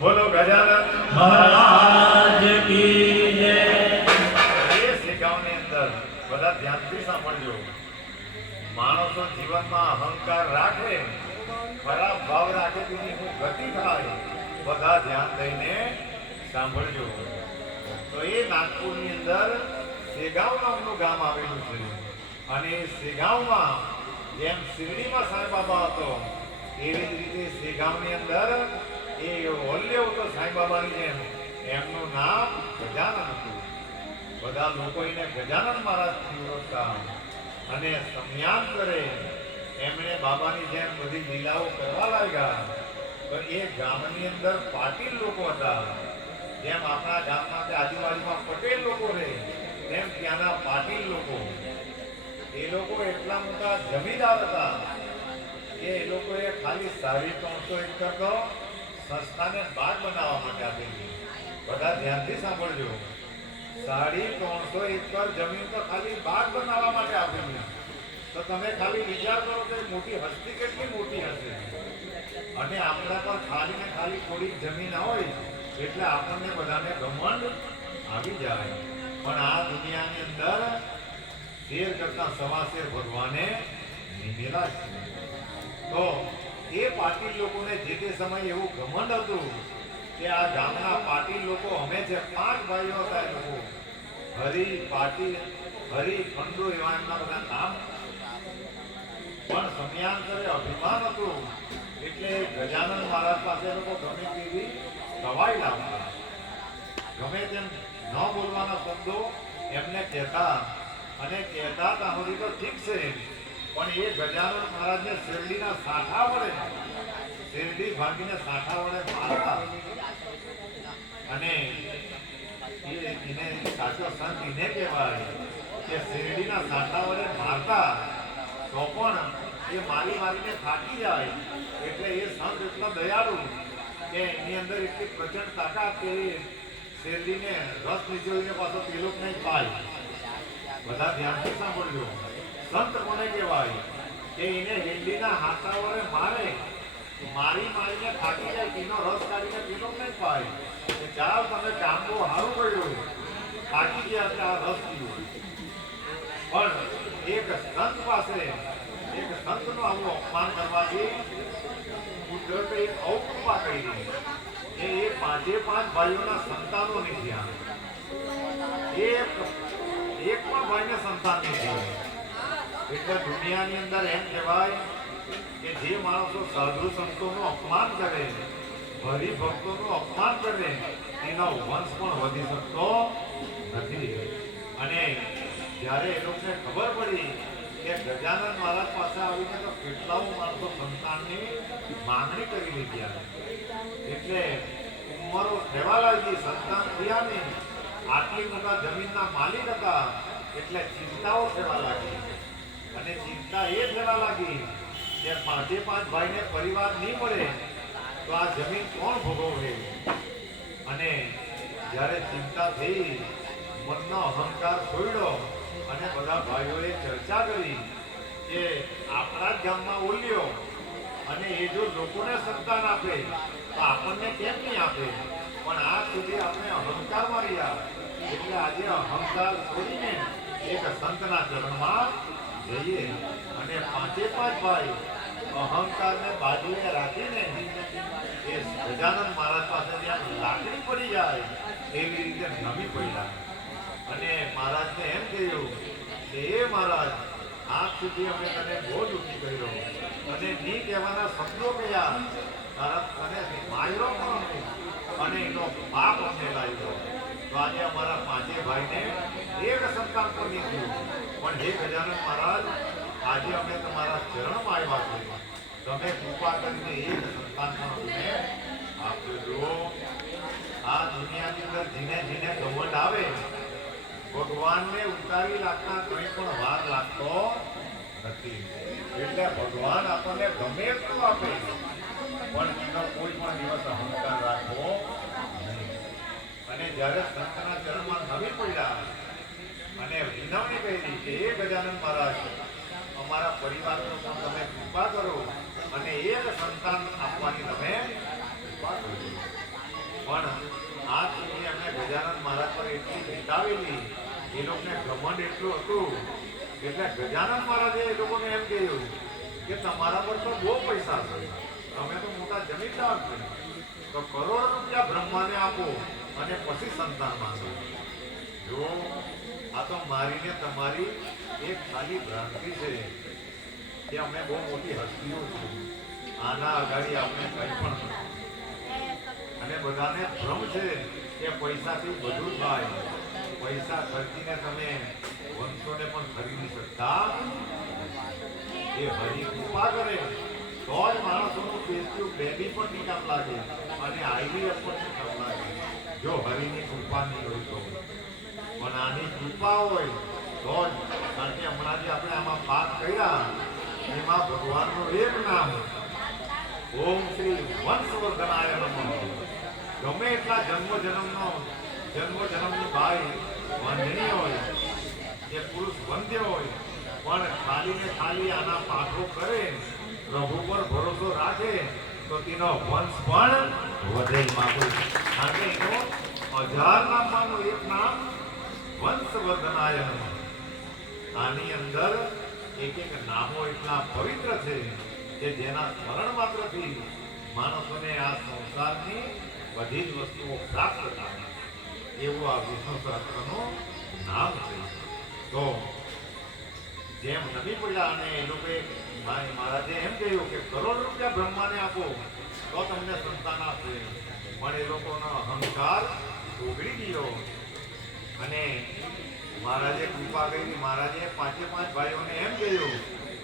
બોલો ગજાનન મહારાજ કી જય। એ શિખાવની અંદર બધા ધ્યાનથી સાંભળજો। માણસો જીવનમાં અહંકાર રાખે, ખરાબ ભાવ રાખે, તેની શું ગતિ થાય, બધા ધ્યાન દઈને સાંભળજો। તો એ નાગપુરની અંદર સેગાંવ નામનું ગામ આવેલું છે અને એ સેગાંવમાં જેમ શિરડીમાં સાંઈ બાબા હતો એવી જ રીતે સેગાંવની અંદર એ વલ્લવ હતો સાંઈ બાબાની જેમ, એમનું નામ ગજાનન હતું। બધા લોકો એને ગજાનન મહારાજથી ઓળખતા અને સમયાંતરે એમણે બાબાની જેમ બધી લીલાઓ કરવા લાગ્યા। તો એ ગામની અંદર પાટીલ લોકો હતા, જેમ આપણા ગામમાં કે આજુબાજુમાં પટેલ લોકો રહે તેમ ત્યાંના પાટીલ લોકો, એ લોકો એટલા મોટા જમીનદાર હતા કે એ લોકોએ ખાલી 350 એકર તો સંસ્થાને બાગ બનાવવા માટે આપેલી। બધા ધ્યાનથી સાંભળજો, 350 એકર જમીન તો ખાલી બાગ બનાવવા માટે આપેલી। તો તમે ખાલી વિચાર કરો કે મોટી હસ્તી કેટલી મોટી હશે। અને આપણા પર ખાલી ને ખાલી થોડીક જમીન હોય એટલે આપણને બધાને ઘમંડ આવી જાય, પણ આ દુનિયાની અંદર શેર કરતા સવા શેર ભગવાને નિમેલા છે। તો એ પાટીલ લોકોને જે તે સમયે એવું ઘમંડ હતું કે આ ગામના પાટીલ લોકો અમે છે 5 ભાઈઓ હતા, એ લોકો હરી, પાટીલ, હરી, ખંડુ એવા એમના બધા નામ। પણ સમયાંતરે અભિમાન હતું એટલે ગજાનન મહારાજ પાસે લોકો ગમે તેવી દવાઈ લાવતા, ગમે તેમ ન બોલવાના શબ્દો એમને કહેતા અને કહેતા હતા સુધી તો ઠીક છે, પણ એ ગજાનન મહારાજને શેરડીના સાઠા વડે, શેરડી ભાંગીને સાઠા વડે મારતા અને એને સાચો સંત એને કહેવાય કે શેરડીના સાઠા વડે મારતા તો પણ એ મારી મારીને થાકી જાય એટલે એ સંત એટલા દયાળુ કે એની અંદર એટલી પ્રચંડ તાકાત કે શેરડીને રસ નીચોવીને પાછો પેલું નહીં પાય। બધા ધ્યાનથી સાંભળજો, સંત કોને કહેવાય કે એને હેંડીના હાથા વડે મારે, મારી મારીને થાકી જાય, એનો રસ કાઢીને પેલો નહીં પાય કે ચાલ તમે કામ બહુ સારું કર્યું, થાકી ગયા છે, આ રસ પીવું। પણ એક સંત પાસે, એક સંતનું આવું અપમાન કરવાથી કુદરતે એક અવકૃપા કરી કે એ 5 ભાઈઓના સંતાનો નથી, એક પણ ભાઈને સંતાન નથી। એટલે દુનિયાની અંદર એમ કહેવાય કે જે માણસો સાધુ સંતોનું અપમાન કરે, હરિભક્તોનું અપમાન કરે, એનો વંશ પણ વધી શકતો નથી। અને જ્યારે એ લોકોને ખબર પડી કે ગજાનન મહારાજ પાસે આવીને તો કેટલાઓ માણસો સંતાનની માંગણી કરી લીધી, એટલે ઉંમરો થવા લાગી, સંતાન થયા નહીં, આટલી મોટા જમીનના માલિક હતા એટલે ચિંતાઓ થવા લાગી અને ચિંતા એ થવા લાગી કે 5 ભાઈને પરિવાર નહીં મળે તો આ જમીન કોણ ભોગવશે। અને જ્યારે ચિંતા થઈ, મનનો અહંકાર છોડ્યો અને બધા ભાઈઓએ ચર્ચા કરી કે આપણા જ ગામમાં ઓલ્યો અને એ જો લોકોને સંતાન આપે તો આપણને કેમ નહીં આપે, પણ આજ સુધી આપણે અહંકારમાં રહ્યા, એટલે આજે અહંકાર છોડીને એક સંતના ચરણમાં જઈએ અને 5 ભાઈ અહંકારને બાજુએ રાખીને એ ગજાનન મહારાજ પાસે જ્યાં લાકડી પડી જાય એવી રીતે નમી પડ્યા અને મહારાજને એમ કહ્યું કે એ મહારાજ, આજ સુધી અમે તને બહુ દુઃખી કર્યો અને ની કહેવાના શબ્દો કયા, તને માર્યો પણ નહીં અને એનો પાપ અમને લાગ્યો। તો આજે અમારા 5 ભાઈને એક સંતાન પણ નહીં થયું, પણ હે ગજાનન મહારાજ, આજે અમે તમારા ચરણમાં આવ્યા છીએ, તમે કૃપા કરીને એક સંતાન પણ અમને આપજો। આ દુનિયાની અંદર જીને જીને ઘમંડ આવે, ભગવાનને ઉતારી લાગતા કંઈ પણ વાર લાગતો નથી। એટલે ભગવાન આપણને ગમે એટલું આપે પણ એનો કોઈ પણ દિવસ અહંકાર રાખવો નહીં। અને જ્યારે સંતના ચરણમાં નમી પડ્યા અને વિનવણી કરી કે એ ગજાનન મહારાજ, અમારા પરિવારનો પણ તમે કૃપા કરો અને એક સંતાન આપવાની તમે કૃપા કરો। એ લોકોને ઘમંડ એટલું હતું એટલે ગજાનન મહારાજે એ લોકોને એમ કહ્યું કે તમારા પર તો બહુ પૈસા છે, તમે તો મોટા જમીનદાર છો, તો કરોડો રૂપિયા બ્રહ્માને આપો અને પછી સંતાન માંગો. જો આ તો મારીને તમારી એક ખાલી ભ્રાંતિ છે કે અમે બહુ મોટી હસ્તીઓ છીએ, આના આધારે આપણે કંઈ પણ નથી. અને બધાને ભ્રમ છે કે પૈસાથી બધું થાય, પૈસા ખર્ચીને તમે વંશોને પણ ખરીદી શકતા. એ હરી કૃપા કરે તો જ માણસોનું પેસ્યું બેબી પણ નિકામ લાગે અને આઈવી પણ કામ લાગે, જો હરિની કૃપા નહીં હોય તો. પણ આની કૃપા હોય તો જ, કારણ કે હમણાં જે આપણે આમાં પાઠ કર્યા એમાં ભગવાનનું એક નામ ઓમ શ્રી વંશવર્ધનાય નમઃ. ગમે એટલા જન્મની બાઈ વંદની હોય કે પુરુષ વંદ્ય હોય, પણ ખાલી ને ખાલી આના પાઠો કરે, પ્રભુ પર ભરોસો રાખે તો તેનો વંશ પણ વધે. કારણ કે એનો 1000 નામનું એક નામ વંશવર્ધનાય નમઃ. આની અંદર એક એક નામો એટલા પવિત્ર છે કે જેના સ્મરણ માત્રથી માણસોને આ સંસારની બધી જ વસ્તુઓ પ્રાપ્ત થાય, એવું આ વિષ્ણુ સહસ્ત્રનું નામ છે. તો જેમ નબી પડ્યા અને એ લોકોએ મહારાજે એમ કહ્યું કે કરોડ રૂપિયા બ્રહ્માને આપો તો તમને સંતાન આપશે, પણ એ લોકોનો અહંકાર ઓગળી ગયો અને મહારાજે કૃપા કરી. મહારાજે 5 ભાઈઓને એમ કહ્યું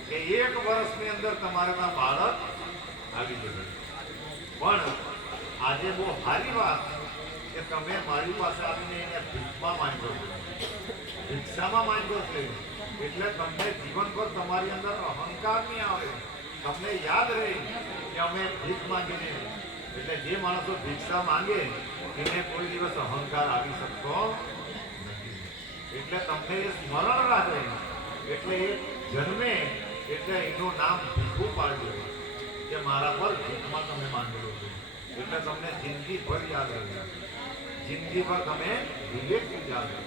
કે 1 વર્ષની અંદર તમારા બાળક આવી જશે. પણ આજે બહુ સારી વાત કે તમે મારી પાસે આવીને એને ભીખમાં માંગો છો, ભિક્ષામાં માંગો છો, એટલે તમને જીવનભર તમારી અંદર અહંકાર નહીં આવે, તમને યાદ રહે કે અમે ભીખ માંગીને. એટલે જે માણસો ભિક્ષા માંગે એને કોઈ દિવસ અહંકાર આવી શકતો નથી. એટલે તમને એ સ્મરણ રાખે, એટલે એ જન્મે એટલે એનું નામ ભીખું પાડજો કે મારા પર ભીખમાં તમે માંગેલો છો. એટલે તમને જિંદગીભર યાદ રહે, જિંદગીભર તમે વિવેકથી યાદ રહે.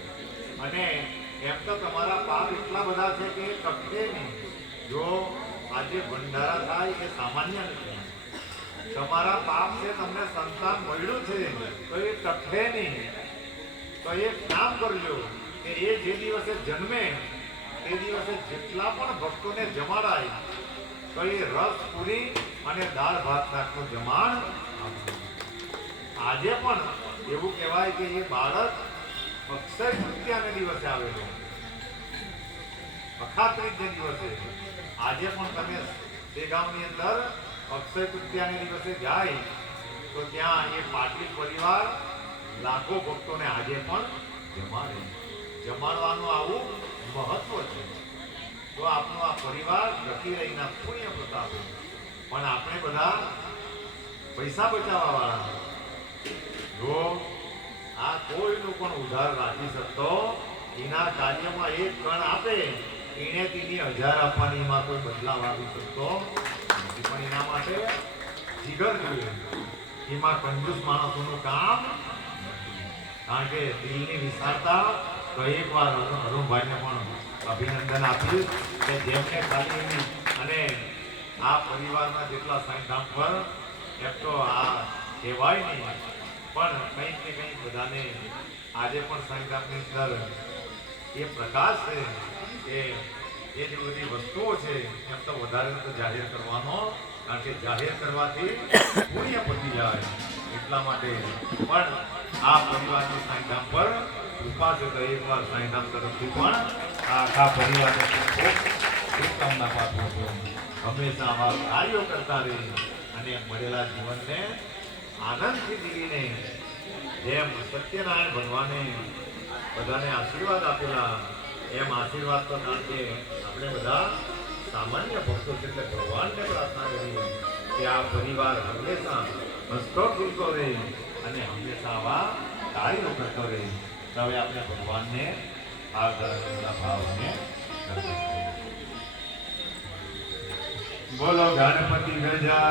અને એમ તો તમારા પાપ એટલા બધા છે કે એ ટકશે નહીં. જો આજે ભંડારા થાય એ સામાન્ય નથી. તમારા પાપ છે, તમને સંતાન મળ્યું છે તો એ ટકશે નહીં. તો એક કામ કરજો કે એ જે દિવસે જન્મે તે દિવસે જેટલા પણ ભક્તોને જમાડાય તો એ રસ પૂરી અને દાળ ભાત નાખતો જમાડ આપજો. આજે પણ એવું કહેવાય કે એ બાળક અક્ષય તૃતીયાને દિવસે આવેલું, અખાત્રીજને દિવસે. આજે પણ તમે તે ગામની અંદર અક્ષય તૃતીયાને દિવસે જાય તો ત્યાં એ પાટીલ પરિવાર લાખો ભક્તોને આજે પણ જમાડે. જમાડવાનું આવું મહત્વ છે. તો આપણો આ પરિવાર ગતિ રહીના પુણ્ય પ્રતાપ. પણ આપણે બધા પૈસા બચાવવા વાળા, જો આ કોઈનું પણ ઉધાર રાખી શકતો, એના કાર્યમાં એક કણ આપે એને તેની 1000 આપવાની, એમાં કોઈ બદલાવ આવી શકતો નથી. પણ એના માટે જીગર જોઈએ, એમાં કંજૂસ માણસોનું કામ નથી. કારણ કે દિલની વિશાળતા. તો એકવાર અરુણભાઈને પણ અભિનંદન આપીશ કે જેમને ખાલી અને આ પરિવારના જેટલા સાંઈધામ પર એમ તો આ કહેવાય નહીં, પણ કંઈક ને કંઈક બધાને આજે પણ સાંઈધામની અંદર એ પ્રકાશ છે કે એ જે બધી વસ્તુઓ છે એમ તો વધારે તો જાહેર કરવાનો, કારણ કે જાહેર કરવાથી પુણ્ય પતી જાય. એટલા માટે પણ આ પરિવારની સાંઈધામ પર કૃપા છે તો એકવાર સાંઈધામ તરફથી પણ આખા પરિવારને ખૂબ શુભકામના પાઠવું છું. હંમેશા આવા કાર્યો કરતા રહી અને મળેલા જીવનને આનંદથી જીવીને જેમ સત્યનારાયણ ભગવાને બધાને આશીર્વાદ આપેલા એમ આશીર્વાદ તો કારણ કે આપણે બધા સામાન્ય ભક્તો છે એટલે ભગવાનને પ્રાર્થના કરીએ કે આ પરિવાર હંમેશા હસતો ખીલતો રહે અને હંમેશા આવા કાર્યો કરતો રહે. હવે આપણે ભગવાનને આ ધર્મના ભાવને બોલો ગણપતિ ગજા.